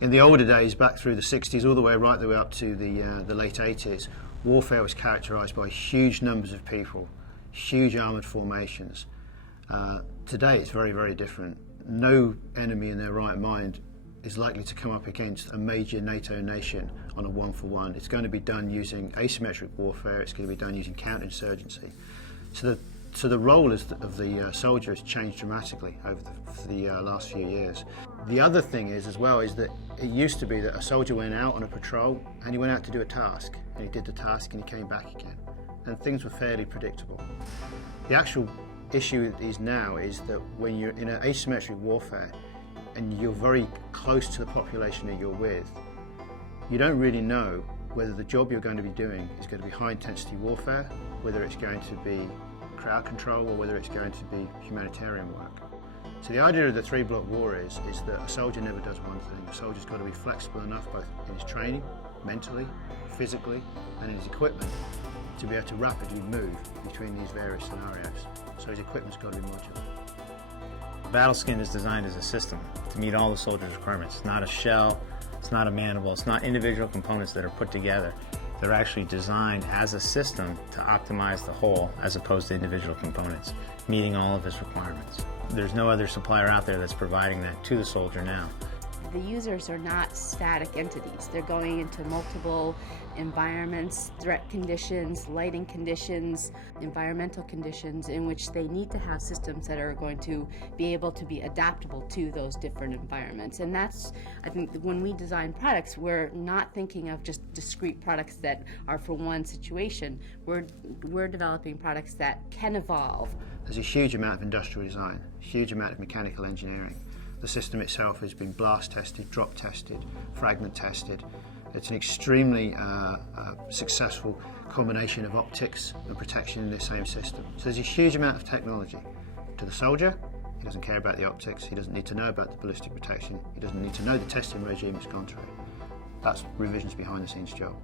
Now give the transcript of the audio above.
In the older days, back through the 60s, all the way right the way up to the late 80s, warfare was characterised by huge numbers of people, huge armoured formations. Today it's very, very different. No enemy in their right mind is likely to come up against a major NATO nation on a one-for-one. It's going to be done using asymmetric warfare, it's going to be done using counterinsurgency. So the role of the soldier has changed dramatically over the last few years. The other thing is that it used to be that a soldier went out on a patrol and he went out to do a task, and he did the task and he came back again, and things were fairly predictable. The actual issue now is that when you're in an asymmetric warfare and you're very close to the population that you're with, you don't really know whether the job you're going to be doing is going to be high intensity warfare, whether it's going to be crowd control, or whether it's going to be humanitarian work. So the idea of the three-block war is that a soldier never does one thing. A soldier's got to be flexible enough both in his training, mentally, physically, and in his equipment to be able to rapidly move between these various scenarios. So his equipment's got to be modular. Battleskin is designed as a system to meet all the soldiers' requirements. It's not a shell, it's not a mandible, it's not individual components that are put together. They're actually designed as a system to optimize the whole as opposed to individual components, meeting all of its requirements. There's no other supplier out there that's providing that to the soldier now. The users are not static entities. They're going into multiple environments, threat conditions, lighting conditions, environmental conditions in which they need to have systems that are going to be able to be adaptable to those different environments. And that's, I think, when we design products, we're not thinking of just discrete products that are for one situation. We're developing products that can evolve. There's a huge amount of industrial design, a huge amount of mechanical engineering. The system itself has been blast tested, drop tested, fragment tested. It's an extremely successful combination of optics and protection in the same system. So there's a huge amount of technology. To the soldier, he doesn't care about the optics, he doesn't need to know about the ballistic protection, he doesn't need to know the testing regime it's gone through. That's Revision's behind the scenes job.